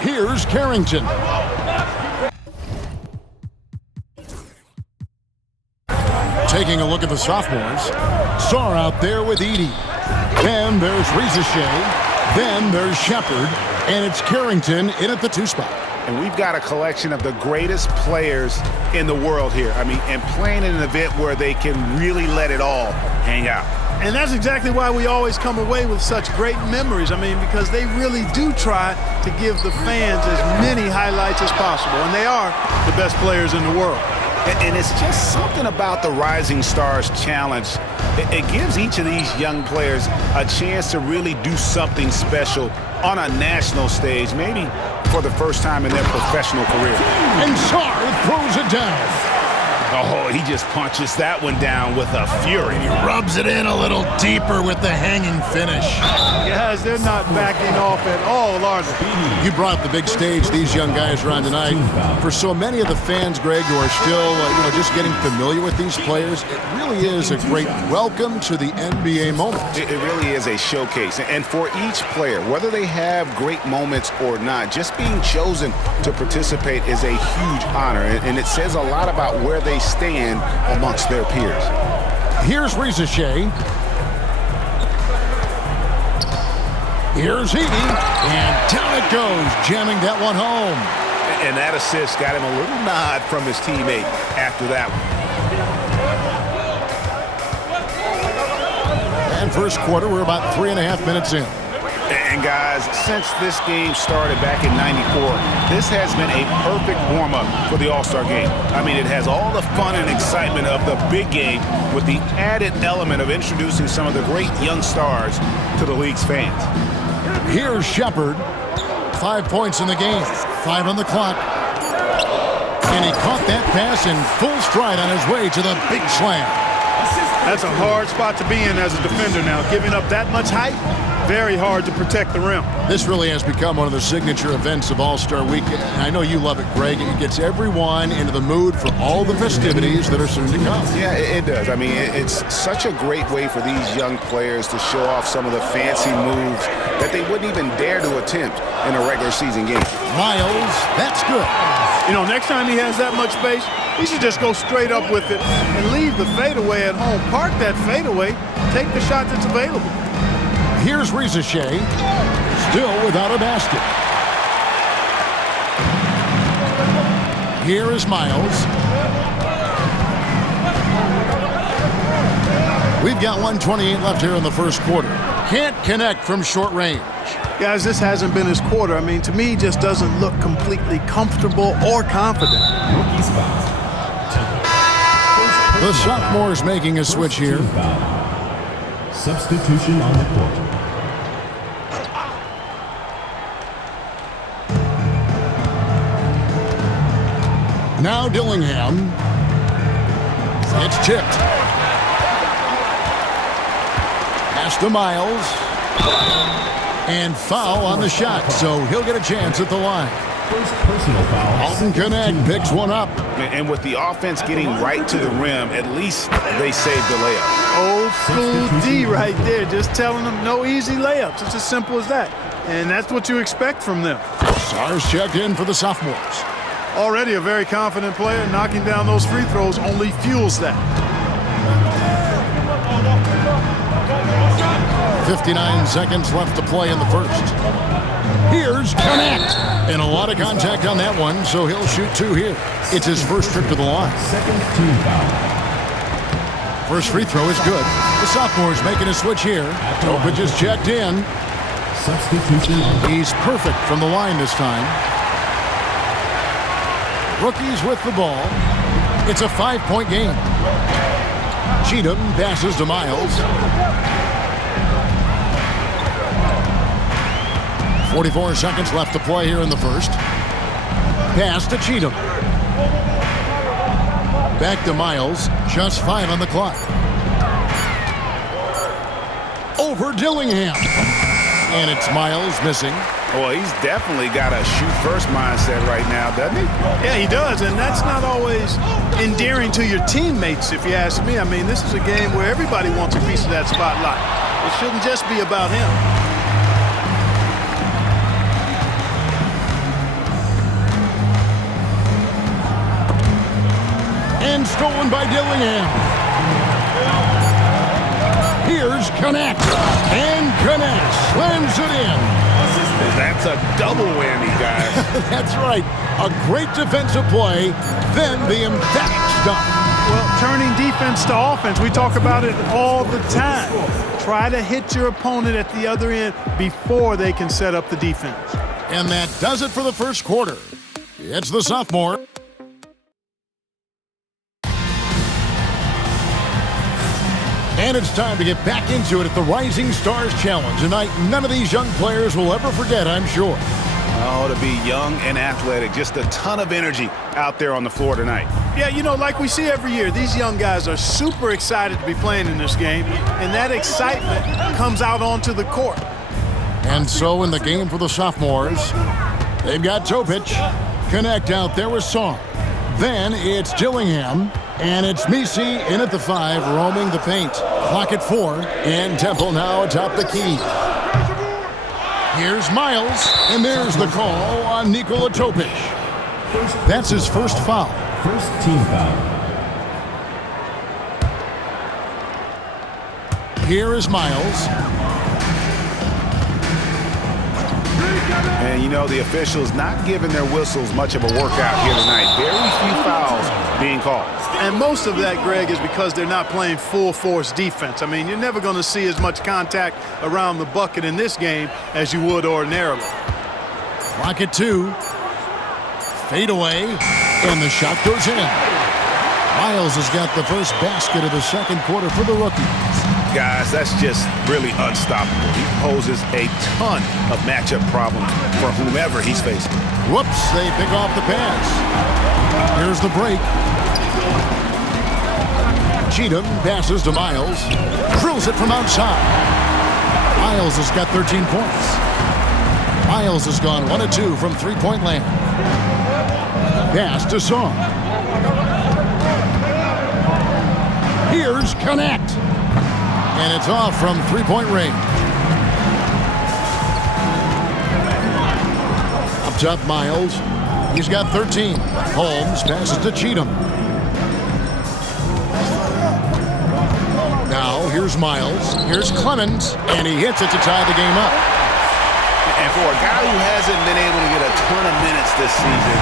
Here's Carrington. Taking a look at the sophomores. Sarr out there with Edey. Then there's Risacher. Then there's Shepard. And it's Carrington in at the 2 spot. And we've got a collection of the greatest players in the world here. I mean, and playing in an event where they can really let it all hang out. And that's exactly why we always come away with such great memories. I mean, because they really do try to give the fans as many highlights as possible. And they are the best players in the world. And it's just something about the Rising Stars Challenge. It gives each of these young players a chance to really do something special on a national stage, maybe for the first time in their professional career. And Sarr throws it down. Oh, he just punches that one down with a fury. He rubs it in a little deeper with the hanging finish. Guys, they're not backing off at all, are they? You brought the big stage these young guys are on tonight. For so many of the fans, Greg, who are still just getting familiar with these players, it really is a great welcome to the NBA moment. It really is a showcase. And for each player, whether they have great moments or not, just being chosen to participate is a huge honor. And it says a lot about where they stand amongst their peers. Here's Risacher. Here's Edey. And down it goes, jamming that one home. And that assist got him a little nod from his teammate after that one. And first quarter, we're about 3.5 minutes in. And guys, since this game started back in '94, this has been a perfect warm-up for the All-Star game. I mean, it has all the fun and excitement of the big game with the added element of introducing some of the great young stars to the league's fans. Here's Shepard. 5 points in the game, 5 on the clock. And he caught that pass in full stride on his way to the big slam. That's a hard spot to be in as a defender now. Giving up that much height, very hard to protect the rim. This really has become one of the signature events of All-Star Week. And I know you love it, Greg. It gets everyone into the mood for all the festivities that are soon to come. Yeah, it does. I mean, it's such a great way for these young players to show off some of the fancy moves that they wouldn't even dare to attempt in a regular season game. Miles, that's good. Next time he has that much space, he should just go straight up with it and leave the fadeaway at home. Park that fadeaway, take the shot that's available. Here's Risacher, still without a basket. Here is Miles. We've got 1:28 left here in the first quarter. Can't connect from short range. Guys, this hasn't been his quarter. I mean, to me, he just doesn't look completely comfortable or confident. The sophomore's making a switch here. Substitution on the court. Now Dillingham. It's tipped. Pass to Miles. And foul on the shot, so he'll get a chance at the line. First personal foul. Alton Connect picks one up. And with the offense getting right to the rim, at least they saved the layup. Old school D right there, just telling them no easy layups. It's as simple as that. And that's what you expect from them. Sarr's checked in for the sophomores. Already a very confident player, knocking down those free throws only fuels that. 59 seconds left to play in the first. Here's Connect. And a lot of contact on that one, so he'll shoot 2 here. It's his first trip to the line. Second team foul. First free throw is good. The sophomore's making a switch here. Topic just checked in. Substitution. He's perfect from the line this time. Rookies with the ball. It's a 5-point game. Cheatham passes to Miles. 44 seconds left to play here in the first. Pass to Cheatham. Back to Miles. Just 5 on the clock. Over Dillingham. And it's Miles missing. Well, he's definitely got a shoot-first mindset right now, doesn't he? Yeah, he does, and that's not always endearing to your teammates, if you ask me. I mean, this is a game where everybody wants a piece of that spotlight. It shouldn't just be about him. And stolen by Dillingham. Here's Connect. And Connect slams it in. That's a double whammy, guys. That's right. A great defensive play, then the emphatic stuff. Well, turning defense to offense, we talk about it all the time. Try to hit your opponent at the other end before they can set up the defense. And that does it for the first quarter. It's the sophomore. And it's time to get back into it at the Rising Stars Challenge. A night none of these young players will ever forget, I'm sure. Oh, to be young and athletic. Just a ton of energy out there on the floor tonight. Yeah, you know, like we see every year, these young guys are super excited to be playing in this game, and that excitement comes out onto the court. And so in the game for the sophomores, they've got Topic. Connect out there with Song. Then it's Dillingham. And it's Misi in at the 5, roaming the paint. Clock at 4, and Temple now atop the key. Here's Miles, and there's the call on Nikola Topic. That's his first foul. First team foul. Here is Miles. And, you know, the officials not giving their whistles much of a workout here tonight. Very few fouls being called. And most of that, Greg, is because they're not playing full-force defense. I mean, you're never going to see as much contact around the bucket in this game as you would ordinarily. Clock at 2. Fade away, and the shot goes in. Miles has got the first basket of the second quarter for the rookies. Guys, that's just really unstoppable. He poses a ton of matchup problems for whomever he's facing. Whoops, they pick off the pass. Here's the break. Cheatham passes to Miles. Drills it from outside. Miles has got 13 points. Miles has gone 1 of 2 from three-point land. Pass to Song. Here's Connect. And it's off from three-point range. Up top, Miles. He's got 13. Holmes passes to Cheatham. Now, here's Miles. Here's Clemens. And he hits it to tie the game up. And for a guy who hasn't been able to get a ton of minutes this season,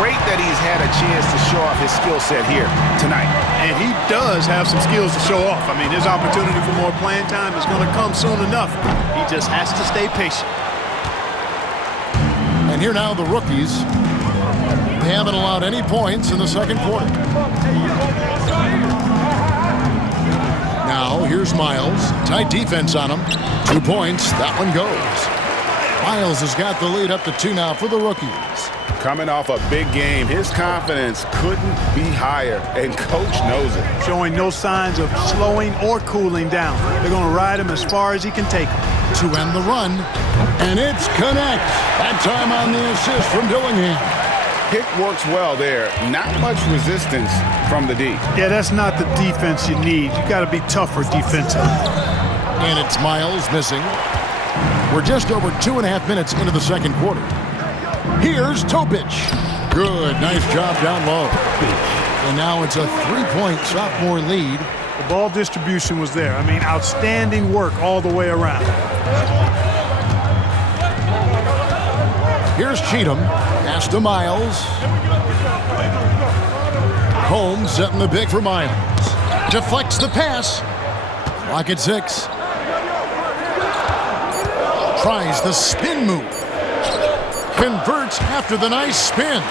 great that he's had a chance to show off his skill set here tonight. And he does have some skills to show off. I mean, his opportunity for more playing time is going to come soon enough. He just has to stay patient. And here now the rookies. They haven't allowed any points in the second quarter. Now, here's Miles. Tight defense on him. 2 points. That one goes. Miles has got the lead up to 2 now for the rookies. Coming off a big game, his confidence couldn't be higher, and Coach knows it. Showing no signs of slowing or cooling down. They're going to ride him as far as he can take him. To end the run. And it's Connect. That time on the assist from Dillingham. Pick works well there. Not much resistance from the D. Yeah, that's not the defense you need. You got to be tougher defensively. And it's Miles missing. We're just over 2.5 minutes into the second quarter. Here's Topic. Good, nice job down low. And now it's a 3-point sophomore lead. The ball distribution was there. I mean, outstanding work all the way around. Here's Cheatham. Pass to Miles. Holmes setting the pick for Miles. Deflects the pass. Clock at 6. Tries the spin move. Converts after the nice spin.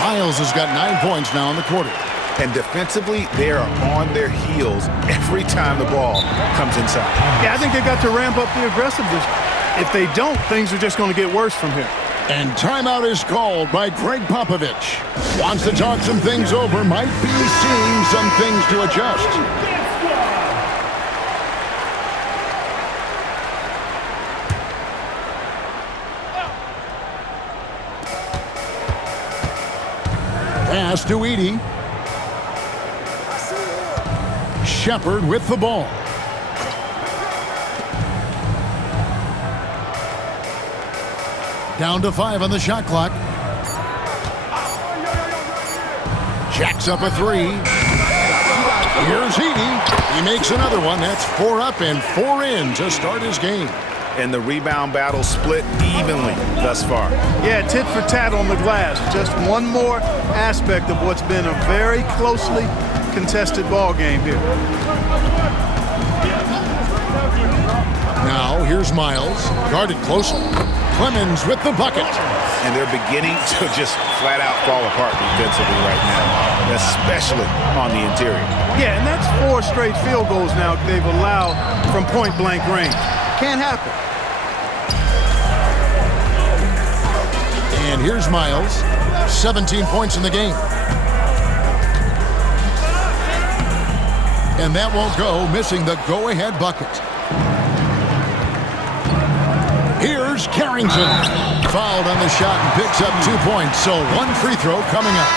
Miles has got 9 points now in the quarter. And defensively, they are on their heels every time the ball comes inside. Yeah, I think they've got to ramp up the aggressiveness. If they don't, things are just going to get worse from here. And timeout is called by Greg Popovich. Wants to talk some things over, might be seeing some things to adjust. Pass to Edey. Shepard with the ball. Down to 5 on the shot clock. Jacks up a three. Here's Edey. He makes another one. That's 4 up and 4 in to start his game. And the rebound battle split evenly thus far. Yeah, tit for tat on the glass. Just one more aspect of what's been a very closely contested ball game here. Now here's Miles, guarded closely. Clemens with the bucket. And they're beginning to just flat out fall apart defensively right now, especially on the interior. Yeah, and that's 4 straight field goals now they've allowed from point-blank range. Can't happen. And here's Miles, 17 points in the game. And that won't go, missing the go-ahead bucket. Here's Carrington. Fouled on the shot and picks up 2 points, so 1 free throw coming up.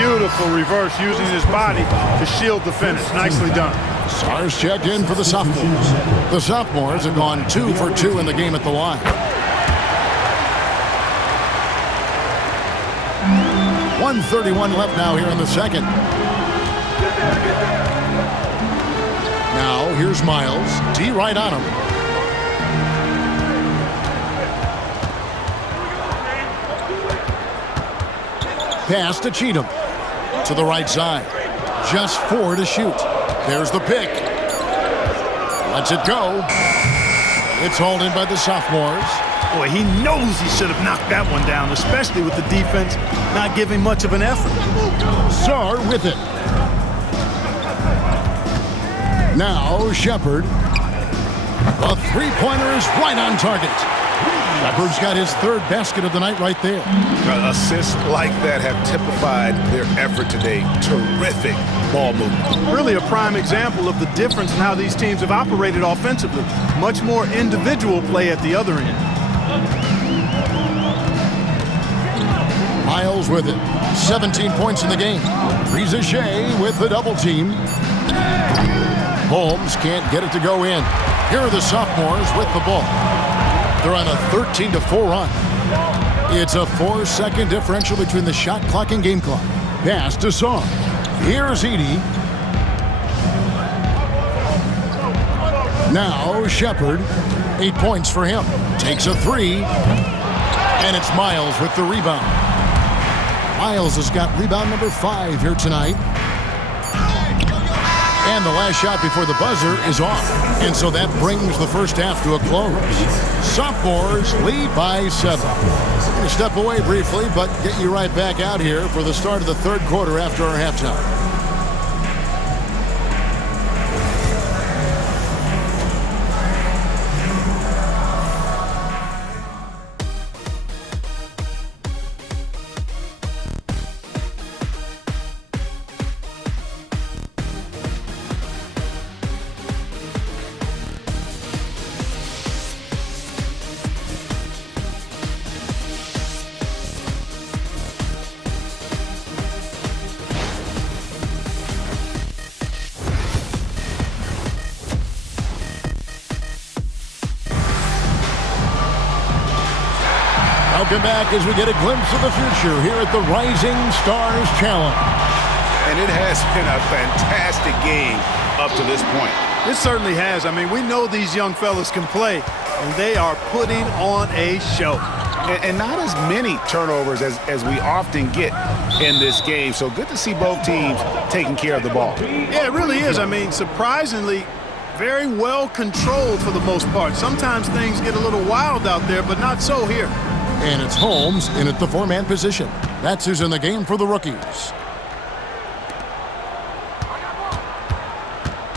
Beautiful reverse using his body to shield the finish. Nicely done. Sars checked in for the sophomores. The sophomores have gone 2 for 2 in the game at the line. 1:31 left now here in the second. Now here's Miles. D right on him. Pass to Cheatham. To the right side. Just 4 to shoot. There's the pick. Lets it go. It's hauled in by the sophomores. Boy, he knows he should have knocked that one down, especially with the defense not giving much of an effort. Sar with it. Now Shepard. The three-pointer is right on target. Shepard's got his 3rd basket of the night right there. Assists like that have typified their effort today. Terrific ball movement. Really a prime example of the difference in how these teams have operated offensively. Much more individual play at the other end. Miles with it. 17 points in the game. Reza Shea with the double team. Holmes can't get it to go in. Here are the sophomores with the ball. They're on a 13-4 run. It's a 4-second differential between the shot clock and game clock. Pass to Song. Here's Edey. Now Shepard. 8 points for him. Takes a 3. And it's Miles with the rebound. Miles has got rebound number 5 here tonight. And the last shot before the buzzer is off. And so that brings the first half to a close. Sophomores lead by 7. We're going to step away briefly, but get you right back out here for the start of the 3rd quarter after our halftime. Welcome back as we get a glimpse of the future here at the Rising Stars Challenge. And it has been a fantastic game up to this point. It certainly has. I mean, we know these young fellas can play, and they are putting on a show. And not as many turnovers as we often get in this game. So good to see both teams taking care of the ball. Yeah, it really is. I mean, surprisingly, very well controlled for the most part. Sometimes things get a little wild out there, but not so here. And it's Holmes in at the 4-man position. That's who's in the game for the rookies.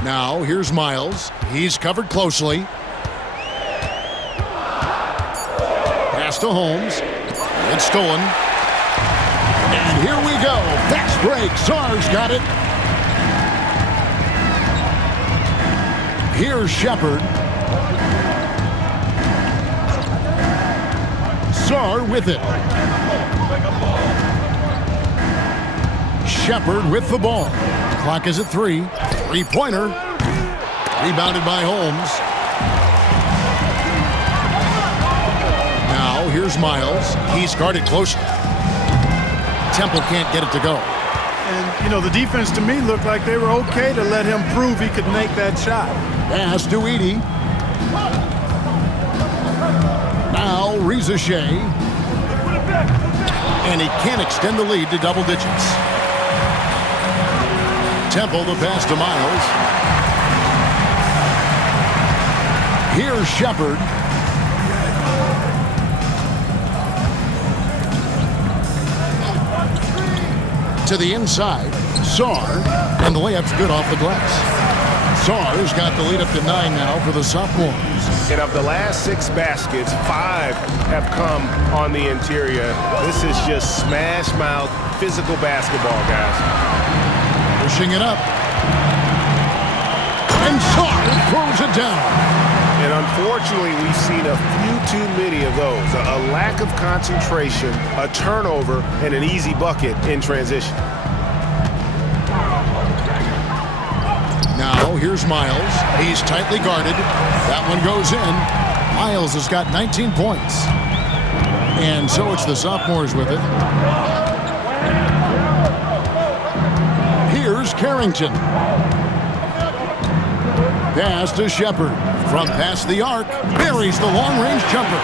Now, here's Miles. He's covered closely. Pass to Holmes. It's stolen. And here we go. Fast break. Sars got it. Here's Shepard. Sar with it. Shepard with the ball. Clock is at 3. Three-pointer. Rebounded by Holmes. Now here's Miles. He's guarded closely. Temple can't get it to go. And, you know, the defense to me looked like they were okay to let him prove he could make that shot. Pass to Edey. Now Reza Shea. And he can't extend the lead to double digits. Temple the pass to Miles. Here's Shepard. To the inside, Sarr, and the layup's good off the glass. Sarr's got the lead up to 9 now for the sophomores. And of the last 6 baskets, 5 have come on the interior. This is just smash mouth, physical basketball, guys. Pushing it up. And Sarr throws it down. And unfortunately, we've seen a few too many of those. A lack of concentration, a turnover, and an easy bucket in transition. Now, here's Miles. He's tightly guarded. That one goes in. Miles has got 19 points. And so it's the sophomores with it. Here's Carrington. Pass to Shepard. From past the arc, buries the long-range jumper.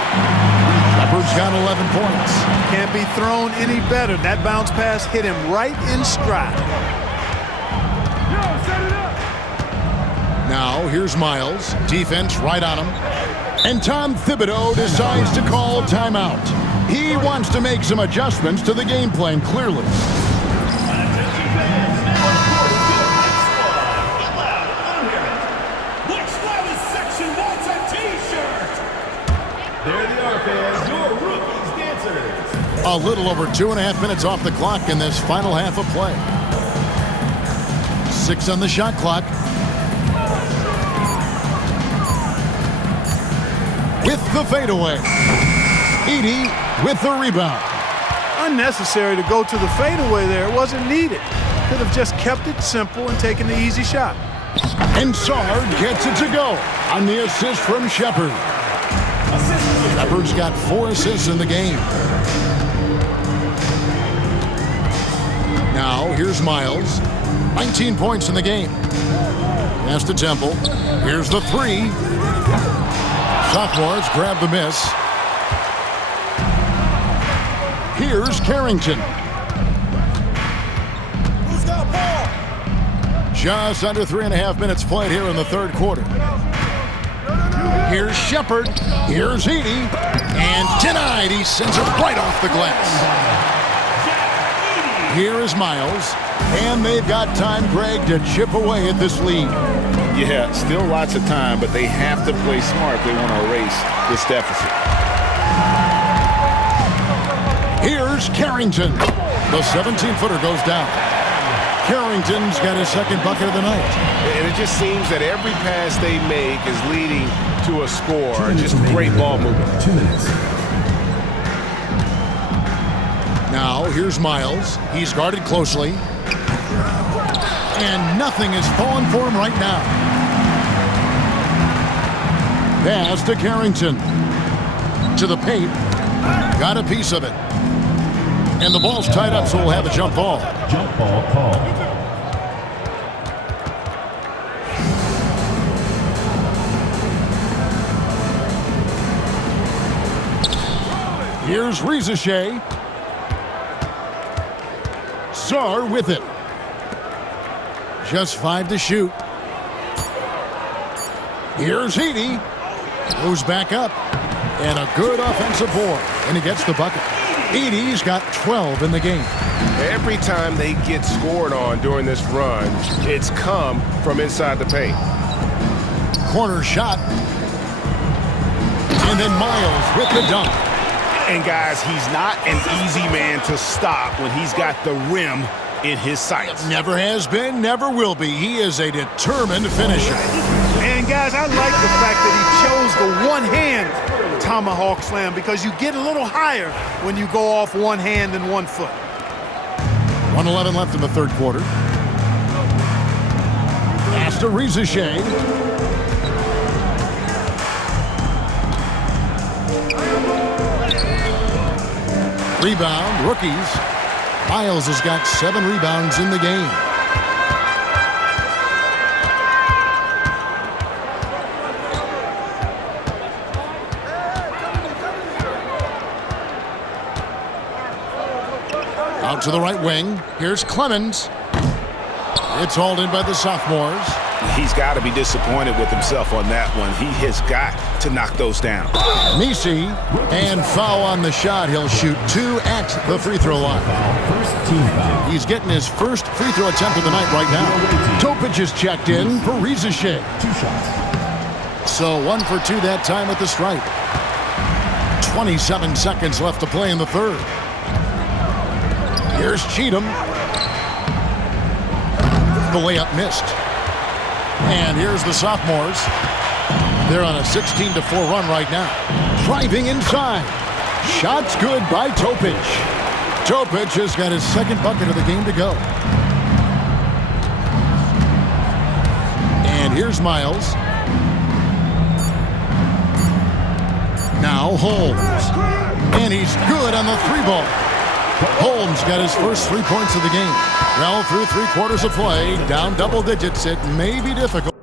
Shepard's got 11 points. Can't be thrown any better. That bounce pass hit him right in stride. Now, here's Miles. Defense right on him. And Tom Thibodeau decides to call timeout. He wants to make some adjustments to the game plan, clearly. A little over 2.5 minutes off the clock in this final half of play. 6 on the shot clock. With the fadeaway. Edey with the rebound. Unnecessary to go to the fadeaway there. It wasn't needed. Could have just kept it simple and taken the easy shot. And Sarr gets it to go on the assist from Shepard. Shepard's got 4 assists in the game. Now, here's Miles. 19 points in the game. Pass to Temple. Here's the 3. Sophomores grab the miss. Here's Carrington. Who's got ball? Just under 3.5 minutes played here in the third quarter. Here's Shepard. Here's Edey. And denied. He sends it right off the glass. Here is Miles. And they've got time, Greg, to chip away at this lead. Yeah, still lots of time, but they have to play smart if they want to erase this deficit. Here's Carrington. The 17-footer goes down. Carrington's got his second bucket of the night. And it just seems that every pass they make is leading to a score. Just great ball movement. 2 minutes. Now, here's Miles. He's guarded closely. And nothing is falling for him right now. Pass to Carrington. To the paint. Got a piece of it. And the ball's tied up, so we'll have a jump ball. Jump ball called. Here's Reza Shea. Sarr with it. Just 5 to shoot. Here's Edey. Goes back up. And a good offensive board. And he gets the bucket. Edey's got 12 in the game. Every time they get scored on during this run, it's come from inside the paint. Corner shot. And then Miles with the dunk. And guys, he's not an easy man to stop when he's got the rim in his sights. Never has been, never will be. He is a determined finisher. And guys, I like the fact that he chose the one-hand tomahawk slam because you get a little higher when you go off one hand and 1 foot. 1:11 left in the third quarter. Pass to Reza Shea. Rebound, rookies. Miles has got 7 rebounds in the game. Out to the right wing. Here's Clemens. It's hauled in by the sophomores. He's got to be disappointed with himself on that one. He has got to knock those down. Misi, and foul on the shot. He'll shoot 2 at the free throw line. First team foul. He's getting his first free throw attempt of the night right now. Topic is checked in for Rizachet. 2 shots. So 1 for 2 that time at the stripe. 27 seconds left to play in the third. Here's Cheatham. The layup missed. And here's the sophomores. They're on a 16-4 run right now. Driving inside. Shots good by Topic. Topic has got his second bucket of the game to go. And here's Miles. Now Holmes. And he's good on the 3-ball. Holmes got his first 3 points of the game. Well, through 3 quarters of play, down double digits, it may be difficult.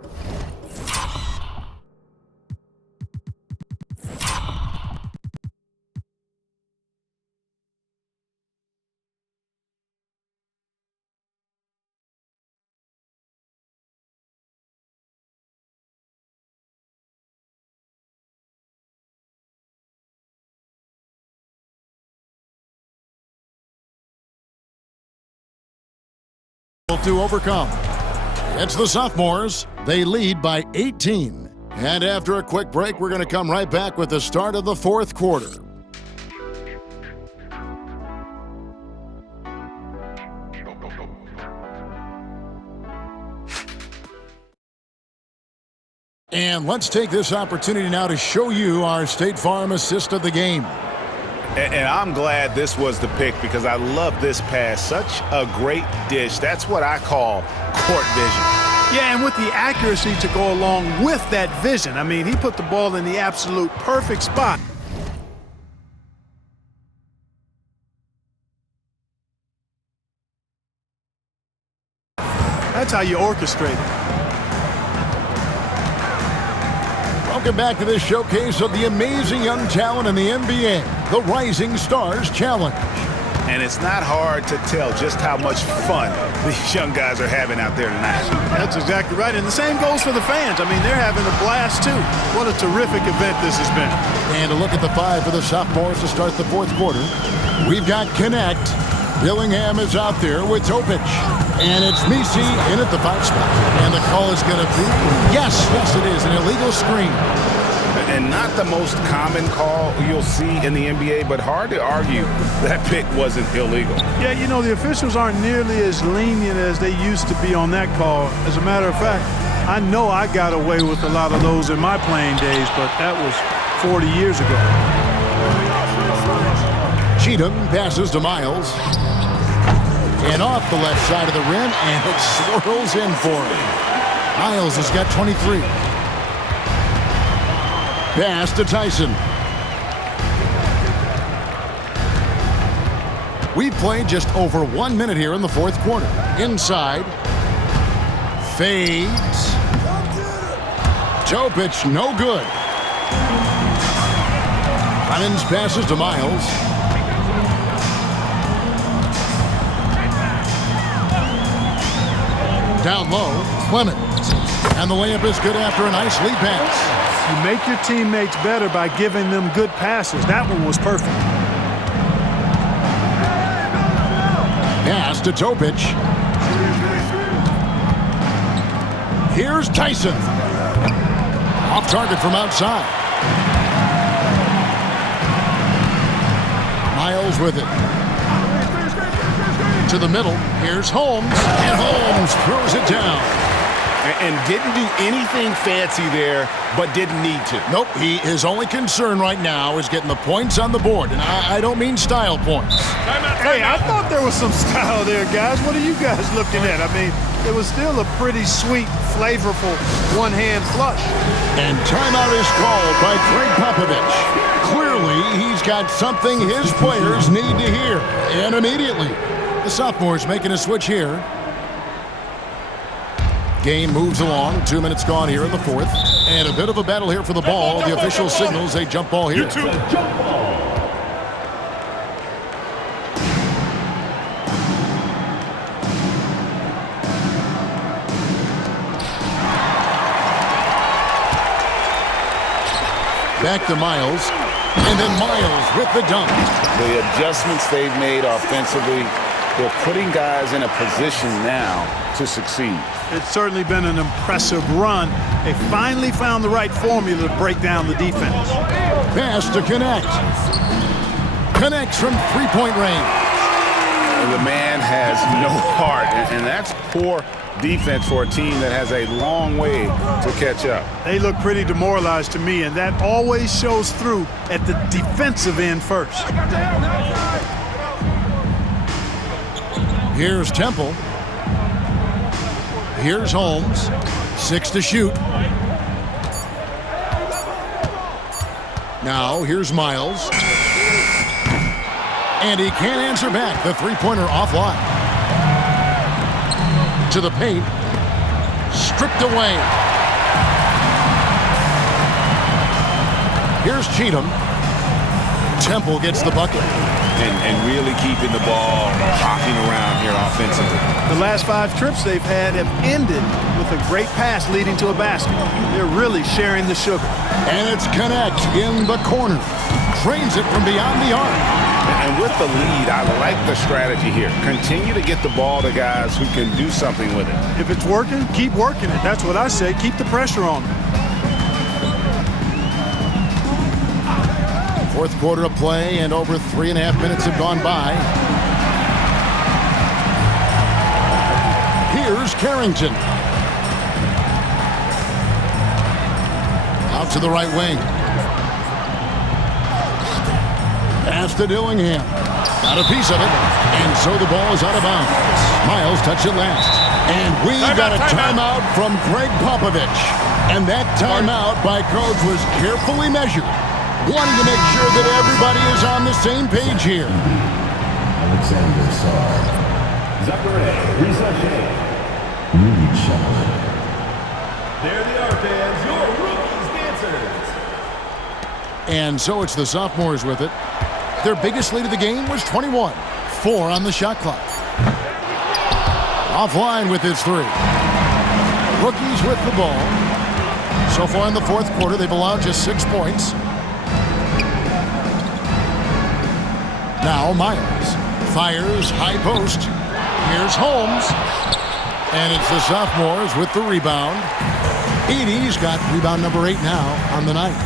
To overcome. It's the sophomores. They lead by 18. And after a quick break, we're going to come right back with the start of the fourth quarter. And let's take this opportunity now to show you our State Farm assist of the game. And I'm glad this was the pick because I love this pass. Such a great dish. That's what I call court vision. Yeah, and with the accuracy to go along with that vision. I mean, he put the ball in the absolute perfect spot. That's how you orchestrate it. Welcome back to this showcase of the amazing young talent in the NBA, the Rising Stars Challenge. And it's not hard to tell just how much fun these young guys are having out there tonight. That's exactly right. And the same goes for the fans. I mean, they're having a blast, too. What a terrific event this has been. And a look at the 5 for the sophomores to start the fourth quarter. We've got Connect. Dillingham is out there with Topic. And it's Misi in at the 5 spot. And the call is going to be, yes, it is, an illegal screen. And not the most common call you'll see in the NBA, but hard to argue that pick wasn't illegal. Yeah, you know, the officials aren't nearly as lenient as they used to be on that call. As a matter of fact, I know I got away with a lot of those in my playing days, but that was 40 years ago. Cheatham passes to Miles. And off the left side of the rim, and it swirls in for him. Miles has got 23. Pass to Tyson. We've played just over 1 minute here in the fourth quarter. Inside. Fades. Topic, no good. Clemens passes to Miles. Down low, Clemens. And the layup is good after a nice lead pass. You make your teammates better by giving them good passes. That one was perfect. Pass to Topic. Here's Tyson. Off target from outside. Miles with it. To the middle. Here's Holmes. And Holmes throws it down. And didn't do anything fancy there, but didn't need to. Nope, his only concern right now is getting the points on the board. And I don't mean style points. Hey, I thought there was some style there, guys. What are you guys looking at? I mean, it was still a pretty sweet, flavorful one-hand flush. And timeout is called by Greg Popovich. Clearly, he's got something his players need to hear, and immediately. The sophomores making a switch here. Game moves along. 2 minutes gone here in the fourth. And a bit of a battle here for the ball. The official signals a jump ball here. Back to Miles. And then Miles with the dunk. The adjustments they've made offensively, they're putting guys in a position now to succeed. It's certainly been an impressive run. They finally found the right formula to break down the defense. Pass to Connect. Connects from three-point range. The man has no heart, and that's poor defense for a team that has a long way to catch up. They look pretty demoralized to me, and that always shows through at the defensive end first. Here's Temple. Here's Holmes. 6 to shoot. Now here's Miles. And he can't answer back. The three-pointer offline. To the paint. Stripped away. Here's Cheatham. Temple gets the bucket. And really keeping the ball hopping around here offensively. The last 5 trips they've had have ended with a great pass leading to a basket. They're really sharing the sugar. And it's Connect in the corner. Trains it from beyond the arc. And with the lead, I like the strategy here. Continue to get the ball to guys who can do something with it. If it's working, keep working it. That's what I say. Keep the pressure on them. Fourth quarter of play, and over 3.5 minutes have gone by. Here's Carrington. Out to the right wing. Pass to Dillingham. Got a piece of it, and so the ball is out of bounds. Miles touched it last. And we got a timeout from Greg Popovich. And that timeout by coach was carefully measured, wanting to make sure that everybody is on the same page here. Alexander Sarr. Zachary Rizache. Reed Shepard. There they are, fans. Your rookies dancers. And so it's the sophomores with it. Their biggest lead of the game was 21. 4 on the shot clock. Offline with his 3. Rookies with the ball. So far in the fourth quarter, they've allowed just 6 points. Now Miles fires high post. Here's Holmes. And it's the sophomores with the rebound. Edey's got rebound number 8 now on the night.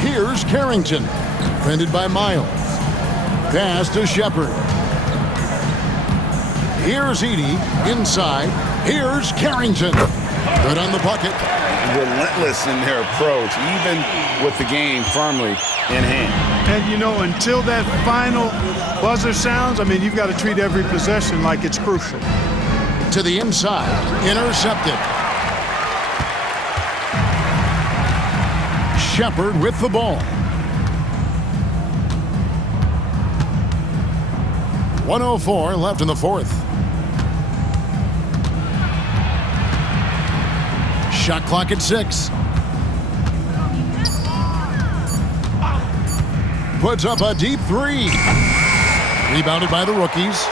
Here's Carrington. Defended by Miles. Pass to Shepard. Here's Edey inside. Here's Carrington. Good on the bucket. Relentless in their approach, even with the game firmly in hand. And, you know, until that final buzzer sounds, I mean, you've got to treat every possession like it's crucial. To the inside. Intercepted. Shepard with the ball. 1:04 left in the fourth. Shot clock at 6. Puts up a deep 3. Rebounded by the rookies.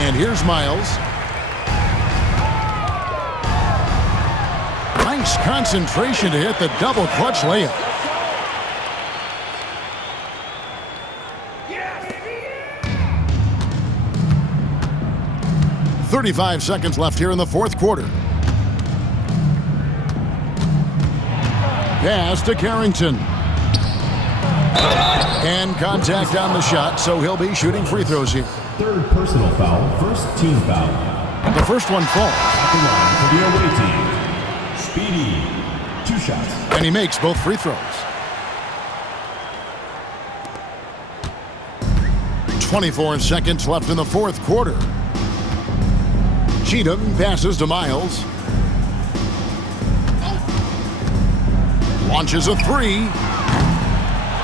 And here's Miles. Nice concentration to hit the double clutch layup. Yeah. 35 seconds left here in the fourth quarter. Pass to Carrington. And contact on the shot, so he'll be shooting free throws here. Third personal foul, first team foul. The first one falls. At the line for the away team. Speedy. 2 shots. And he makes both free throws. 24 seconds left in the fourth quarter. Cheatham passes to Miles. Launches a 3.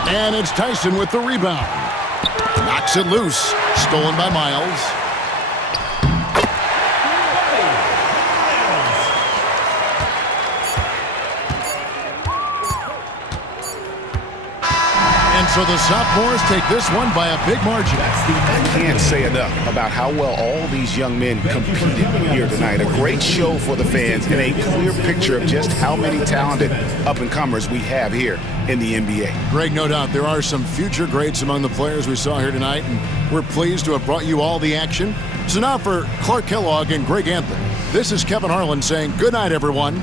And it's Tyson with the rebound. Knocks it loose. Stolen by Miles. And so the sophomores take this one by a big margin. I can't say enough about how well all these young men competed here tonight. A great show for the fans and a clear picture of just how many talented up-and-comers we have here in the NBA. Greg, no doubt there are some future greats among the players we saw here tonight, and we're pleased to have brought you all the action. So now for Clark Kellogg and Greg Anthony, this is Kevin Harlan saying good night, everyone.